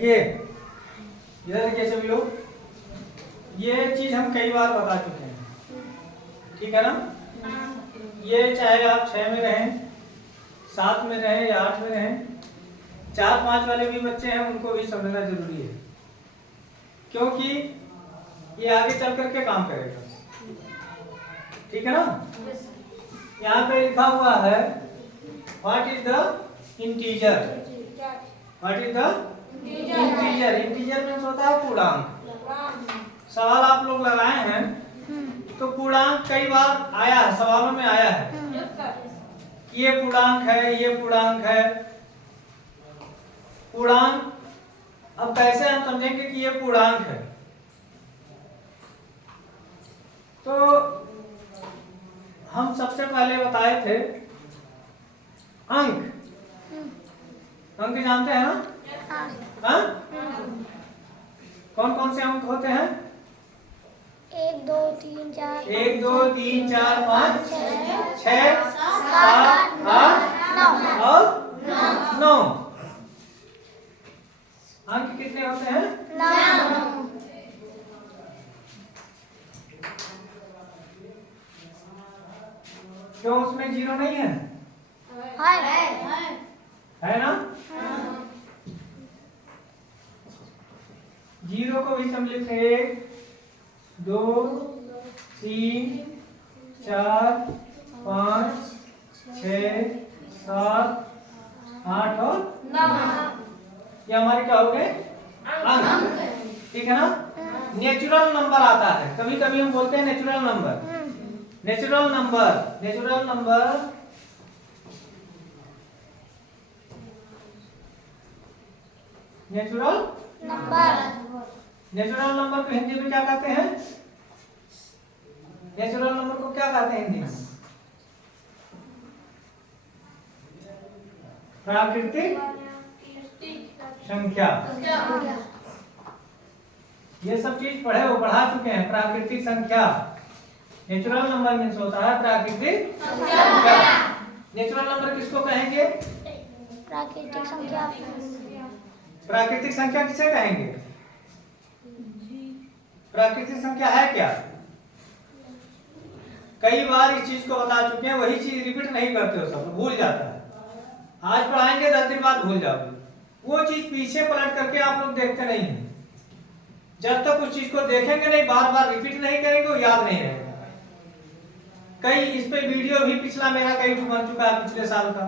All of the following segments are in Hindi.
ये इधर देखिए सभी लोग, ये चीज हम कई बार बता चुके हैं, ठीक है ना। ये चाहे आप 6 में रहें, 7 में रहें या 8 में रहें, 4-5 वाले भी बच्चे हैं उनको भी समझना जरूरी है, क्योंकि ये आगे चल करके काम करेगा, ठीक है ना। यहाँ पे लिखा हुआ है what is the integer. What is the integer. Integer means होता है पूर्णांक। सवाल आप लोग लगाए हैं तो पूर्णांक कई बार आया है, सवालों में आया है, ये पूर्णांक है, ये पूर्णांक है। पूर्णांक अब कैसे हम समझेंगे कि ये पूर्णांक है, तो हम सबसे पहले बताए थे अंक। अंक जानते हैं ना? हाँ? कौन कौन से अंक होते हैं? 1 2 3 4 1 2 3 4 5 6 7 8 और 9। अंक कितने होते हैं? 9। क्यों उसमें जीरो नहीं है? है ना। जीरो को भी सम्मिलित है 1 2 3 4 5 6 7 8 और 9। ये हमारे क्या हो गए? अंक, ठीक है ना। नेचुरल नंबर आता है, कभी कभी हम बोलते हैं natural number. Natural number, natural number natural number. Natural number को हिंदी में क्या कहते हैं? नेचुरल नंबर को क्या कहते हैं हिंदी में? प्राकृतिक संख्या। ये सब चीज पढ़ा चुके हैं। प्राकृतिक संख्या, नेचुरल नंबर मीन्स होता है प्राकृतिक संख्या। नेचुरल नंबर किसको कहेंगे? प्राकृतिक संख्या। प्राकृतिक संख्या किसे कहेंगे? प्राकृतिक संख्या है क्या? कई बार इस चीज को बता चुके हैं, वही चीज रिपीट नहीं करते हो, सब भूल जाता है। आज पढ़ाएंगे 10 दिन बाद भूल जाओगे। वो चीज पीछे पलट करके आप लोग देखते नहीं हैं। जब तक उस चीज को देखेंगे नहीं, बार बार रिपीट नहीं करेंगे, वो याद नहीं रहेगा। कई इस पे वीडियो भी पिछला मेरा कई बन चुका है, पिछले साल का।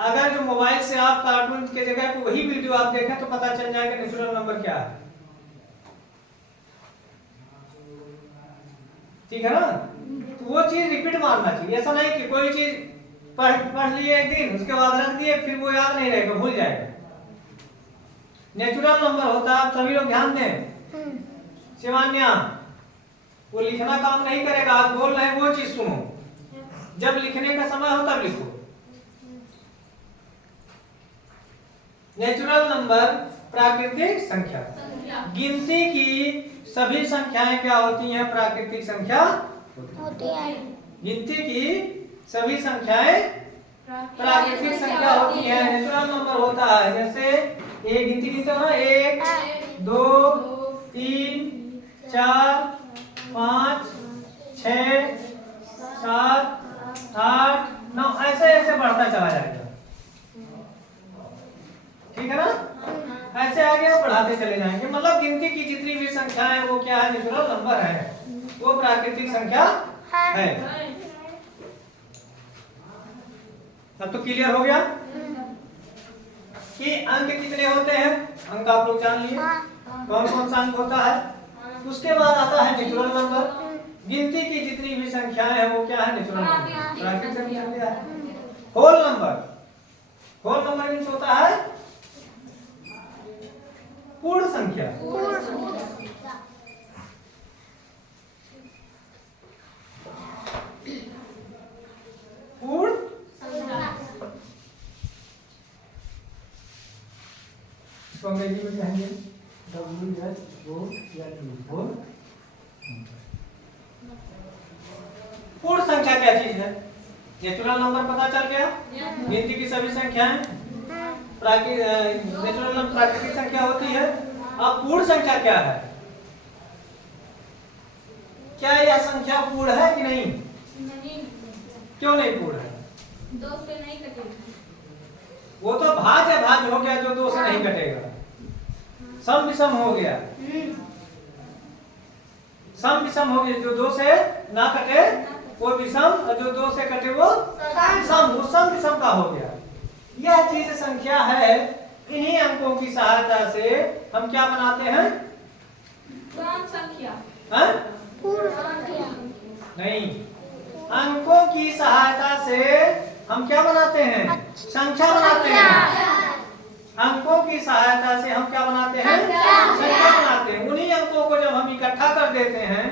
अगर जो मोबाइल से आप कार्टून के जगह पे वही वीडियो आप देखें तो पता चल जाएगा नेचुरल नंबर क्या है, ठीक है ना। तो वो चीज रिपीट मारना चाहिए। ऐसा नहीं कि कोई चीज पढ़ लिए एक दिन, उसके बाद रख दिए, फिर वो याद नहीं रहेगा, भूल जाएगा। नेचुरल नंबर होता है, आप सभी लोग ध्यान दें। शिवान्या, वो लिखना काम नहीं करेगा, आज बोल रहे हैं वो चीज सुनो। जब लिखने का समय हो तब लिखो। नेचुरल नंबर प्राकृतिक संख्या। गिनती की सभी संख्याएं क्या होती हैं? प्राकृतिक संख्या होती है। गिनती की सभी संख्याएं प्राकृतिक संख्या होती हैं। नेचुरल नंबर होता है, जैसे एक गिनती गिनते हो ना, 1 2 3 4 5 6 7 8 9, ऐसे ऐसे बढ़ता चला जाएगा, ठीक है ना। ऐसे आगे बढ़ाते चले जाएंगे। मतलब गिनती की जितनी भी संख्याएं हैं वो क्या है? नेचुरल नंबर है, वो प्राकृतिक संख्या है। अब तो क्लियर हो गया कि अंक कितने होते हैं। अंक आप लोग जान लिए, कौन कौन सा अंक होता है। उसके बाद आता है नेचुरल नंबर। गिनती की जितनी भी संख्याएं हैं वो क्या है? नेचुरल नंबर, प्राकृतिक संख्या है। Whole number, whole number means होता है पूर्ण संख्या। पूर्ण इसको अंग्रेजी में कहेंगे पूर्ण संख्या क्या चीज है? नेचुरल नंबर पता चल गया, गिनती की सभी संख्याएं नेचुरल नंबर प्राकृतिक संख्या होती है। अब पूर्ण संख्या क्या है? क्या यह संख्या पूर्ण है कि नहीं? नहीं, क्यों नहीं पूर्ण है? 2 से नहीं कटेगा। वो तो भाज्य भाज्य हो गया जो 2 से नहीं कटेगा। सम विषम हो गया, सम विषम हो गया, जो 2 से ना कटे वो विषम, और जो 2 से कटे वो सम, वो सम विषम का हो गया। यह चीज संख्या है। इन्हीं अंकों की सहायता से हम क्या बनाते हैं? पूर्ण संख्या। हाँ? पूर्ण संख्या। नहीं, अंकों की सहायता से हम क्या बनाते हैं? संख्या बनाते हैं। अंकों की सहायता से हम क्या बनाते हैं? संख्या बनाते हैं। उन्हीं अंकों को जब हम इकट्ठा कर देते हैं,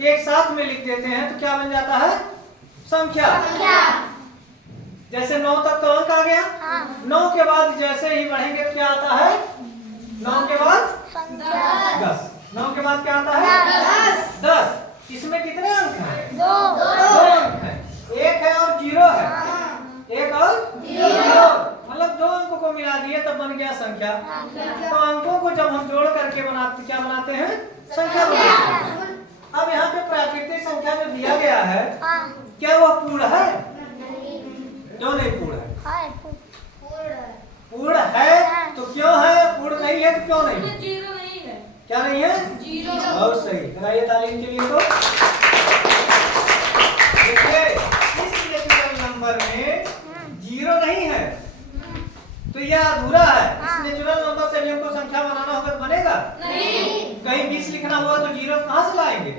एक साथ में लिख देते हैं, तो क्या बन जाता है? संख्या। जैसे 9 तक तो अंक आ गया। 9 के बाद जैसे ही बढ़ेंगे तो क्या आता है? 9 के बाद संख्या 10। 9 के बाद क्या आता है? 10। इसमें कितने अंक हैं? 2 2 अंक हैं। 1 है और 0 है। 1 और 0, मतलब 2 अंकों को मिला दिए तब बन गया संख्या। तो अंकों को जब हम जोड़ करके बनाते, क्या बनाते हैं? संख्या बनाते हैं। अब यहाँ पे प्राकृतिक संख्या जो दिया गया है, क्या वह पूर्ण है? क्यों नहीं पूर्ण है? पूर्ण है तो क्यों है? पूर्ण नहीं है तो क्यों नहीं? 0 नहीं है। क्या नहीं है? 0। बहुत सही, लगाइए ताली के लिए। तो देखिए, इस नेचुरल नंबर में 0 नहीं है तो यह अधूरा है। इस नेचुरल नंबर से भी हमको संख्या बनाना होगा तो बनेगा नहीं। कहीं 20 लिखना हुआ तो 0 कहाँ से लाएंगे?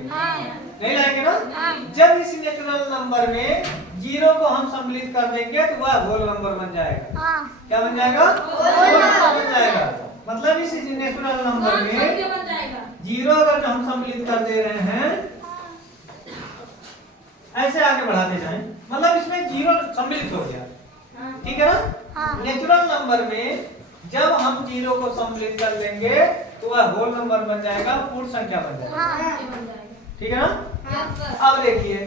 नहीं लाएंगे ना। नहीं। जब इस नेचुरल नंबर में 0 को हम सम्मिलित कर देंगे तो वह होल नंबर बन जाएगा। क्या बन जाएगा? होल नंबर बन जाएगा। मतलब इस नेचुरल नंबर पूर्ण में संख्या बन जाएगा। 0 अगर हम सम्मिलित कर दे रहे हैं, ऐसे आगे बढ़ाते जाएं, मतलब इसमें 0 सम्मिलित हो गया। ठीक है ना? नेचुरल नंबर में जब हम 0 को सम्मिलित कर लेंगे तो वह होल नंबर बन जाएगा, पूर्ण संख्या बन जाएगा। ठीक है ना? अब देखिए,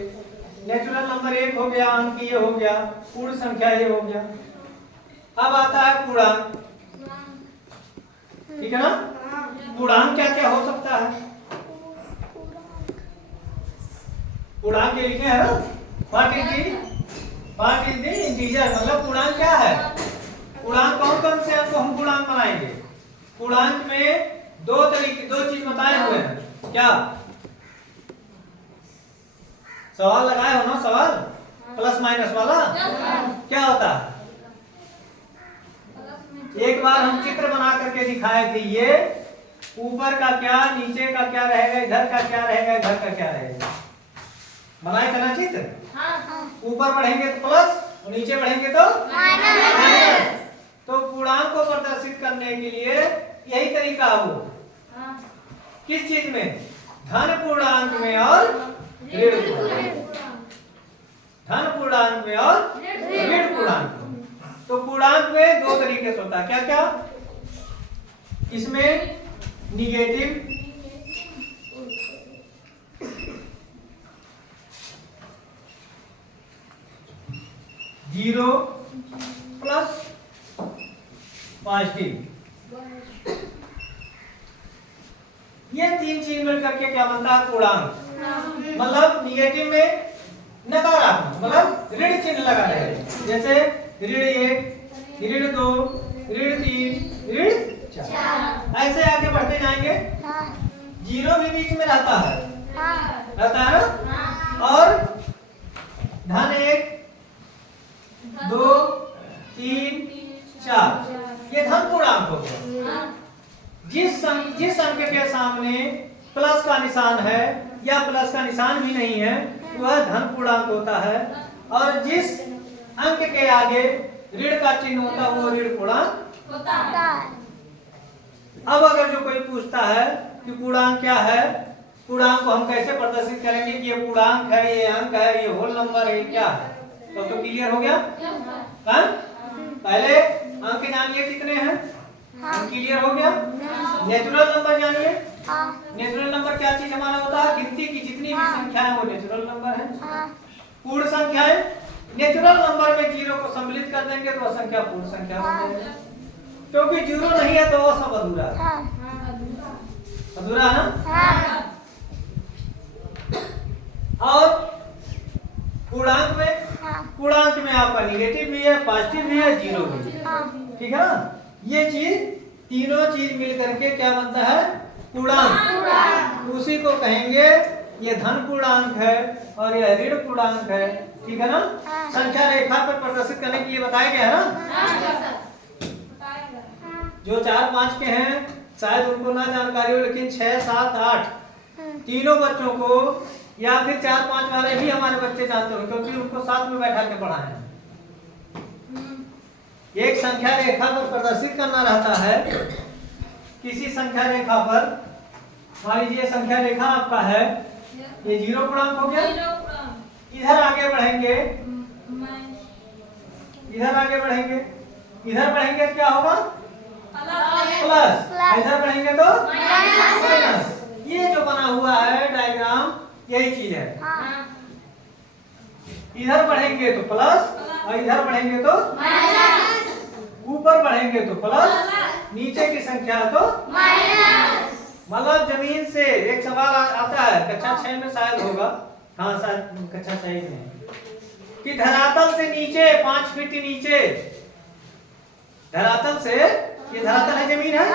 नेचुरल नंबर 1 हो गया, अंक ये हो गया, पूर्ण संख्या ये हो गया। अब आता है पूर्णांक। ठीक है ना? पूर्णांक क्या क्या हो सकता है? पूर्णांक के लिखे हैं ना, व्हाट इज द इंटीजर, मतलब पूर्णांक क्या है? पूर्णांक कौन कौन से अंक को हम पूर्णांक बनाएंगे? पूर्णांक में 2 चीज बताए हुए हैं। क्या सवाल लगाए हो ना? सवाल प्लस माइनस वाला क्या होता है? एक बार हम चित्र बना करके दिखाए थे। ये ऊपर का क्या, नीचे का क्या रहेगा, इधर का क्या रहेगा, इधर का क्या रहेगा, बनाए थे ना चित्र? ऊपर बढ़ेंगे तो प्लस और नीचे बढ़ेंगे तो माइनस। तो पूर्णांक को प्रदर्शित करने के लिए यही तरीका हो। किस चीज में? धन पूर्णांक में और ऋण पूर्णांक। धन पूर्णांक में और ऋण पूर्णांक में। तो पूर्णांक में 2 तरीके से होता है। क्या क्या? इसमें निगेटिव, जीरो, प्लस, पॉजिटिव, ये 3 चीज मिल करके क्या बनता है? पूर्णांक। मतलब निगेटिव में नकारात्मक, मतलब ऋण चिन्ह लगा रहेगा। जैसे ऋण 1, ऋण 2, ऋण 3, ऋण 4, ऐसे आगे बढ़ते जाएंगे। 0 भी बीच में रहता है ना? और धन 1, 2, 3, 4, ये धन पूर्णांक हो गया। जिस अंक के सामने प्लस का निशान है या प्लस का निशान भी नहीं है वह धन पूर्णांक होता है, और जिस अंक के आगे ऋण का चिन्ह होता है वो ऋण पूर्णांक होता है। अब अगर जो कोई पूछता है कि पूर्णांक क्या है, पूर्णांक को हम कैसे प्रदर्शित करेंगे कि ये पूर्णांक है, ये अंक है, ये होल नंबर है, ये क्या है, तो क्लियर हो गया? हाँ? पहले अंक जानिए कितने हैं, क्लियर हो गया? नेचुरल नंबर जानिए। नेचुरल नंबर क्या चीज हमारा होता है? गिनती की जितनी भी संख्या है वो नेचुरल नंबर है। पूर्ण संख्याएं, नेचुरल नंबर में 0 को सम्मिलित कर देंगे तो वह संख्या पूर्ण संख्या हो जाएगी। क्योंकि जीरो नहीं है तो वो सब अधूरा है। हाँ अधूरा है ना। हाँ और पूर्णांक में, हाँ पूर्णांक में आपका निगेटिव भी है, पॉजिटिव भी है, जीरो भी है। हाँ ठीक है ना। ये चीज तीनों चीज मिल करके क्या बनता है? पूर्णांक। उसी को कहेंगे ये धन पूर्णांक है और ये ऋण पूर्णांक है। ठीक है ना। हाँ। संख्या रेखा पर प्रदर्शित करने के लिए बताया गया है ना। जो 4 5 के हैं शायद उनको ना जानकारी हो, लेकिन 6 7 8 तीनों बच्चों को, या फिर 4 5 वाले भी हमारे बच्चे जानते हो क्योंकि उनको साथ में बैठा के पढ़ाए हैं। एक संख्या रेखा पर प्रदर्शित करना रहता है। किसी संख्या रेखा पर, मान लीजिए संख्या रेखा आपका है, ये जीरो पूर्णांक हो गया। इधर आगे बढ़ेंगे, इधर आगे बढ़ेंगे, इधर बढ़ेंगे क्या होगा? प्लस। इधर बढ़ेंगे तो माइनस। ये जो बना हुआ है डायग्राम, यही चीज है। हाँ इधर बढ़ेंगे तो प्लस और इधर बढ़ेंगे तो ऊपर बढ़ेंगे तो प्लस, नीचे की संख्या तो मतलब जमीन से। एक सवाल आता है कक्षा 6 में शायद होगा, हाँ शायद कक्षा 6 में, कि धरातल से नीचे 5 फीट नीचे, धरातल से, ये धरातल है जमीन है,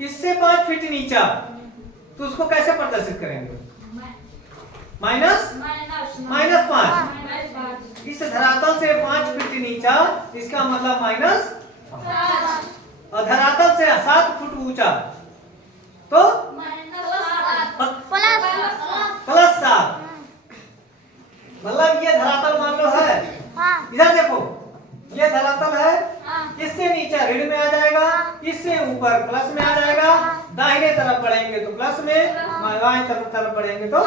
इससे 5 फीट नीचा, तो उसको कैसे प्रदर्शित करेंगे? माइनस 5। इस धरातल से 5 फीट नीचा, इसका मतलब माइनस। और धरातल से 7 फुट ऊंचा तो प्लस 7। मतलब ये धरातल मान लो है, इधर देखो, ये धरातल है, इससे नीचे ऋण में आ जाएगा, इससे ऊपर प्लस में आ जाएगा। दाहिने तरफ बढ़ेंगे तो प्लस में, बाएं तरफ बढ़ेंगे तो।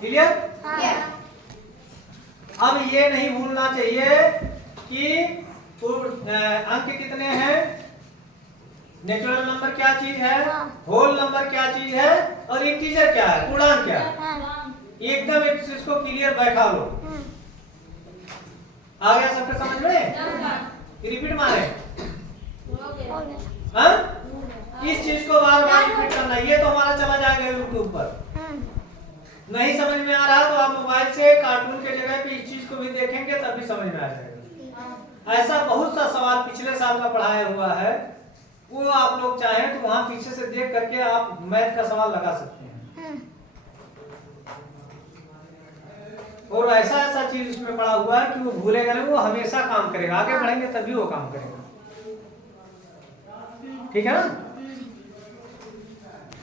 क्लियर? अब ये नहीं भूलना चाहिए कि अंक कितने हैं, नेचुरल नंबर क्या चीज है, होल नंबर क्या चीज है, और इंटीजर क्या है, पूर्णांक क्या है। एकदम एक चीज को क्लियर बैठा लो। आ गया सबके समझ में? रिपीट मारे। हाँ? इस चीज को बार बार रिपीट करना, ये तो हमारा चला जाएगा यूट्यूब पर। नहीं समझ में आ रहा तो आप मोबाइल से कार्टून के जगह पे इस चीज को भी देखेंगे तब भी समझ में आ जाएगा। ऐसा बहुत सा सवाल पिछले साल का पढ़ाया हुआ है, वो आप लोग चाहें तो वहां पीछे से देख करके आप मैथ का सवाल लगा सकते हैं। और ऐसा ऐसा चीज उसमें पड़ा हुआ है कि वो भूलेगा नहीं, वो हमेशा काम करेगा। आगे बढ़ेंगे तभी वो काम करेगा। ठीक है ना।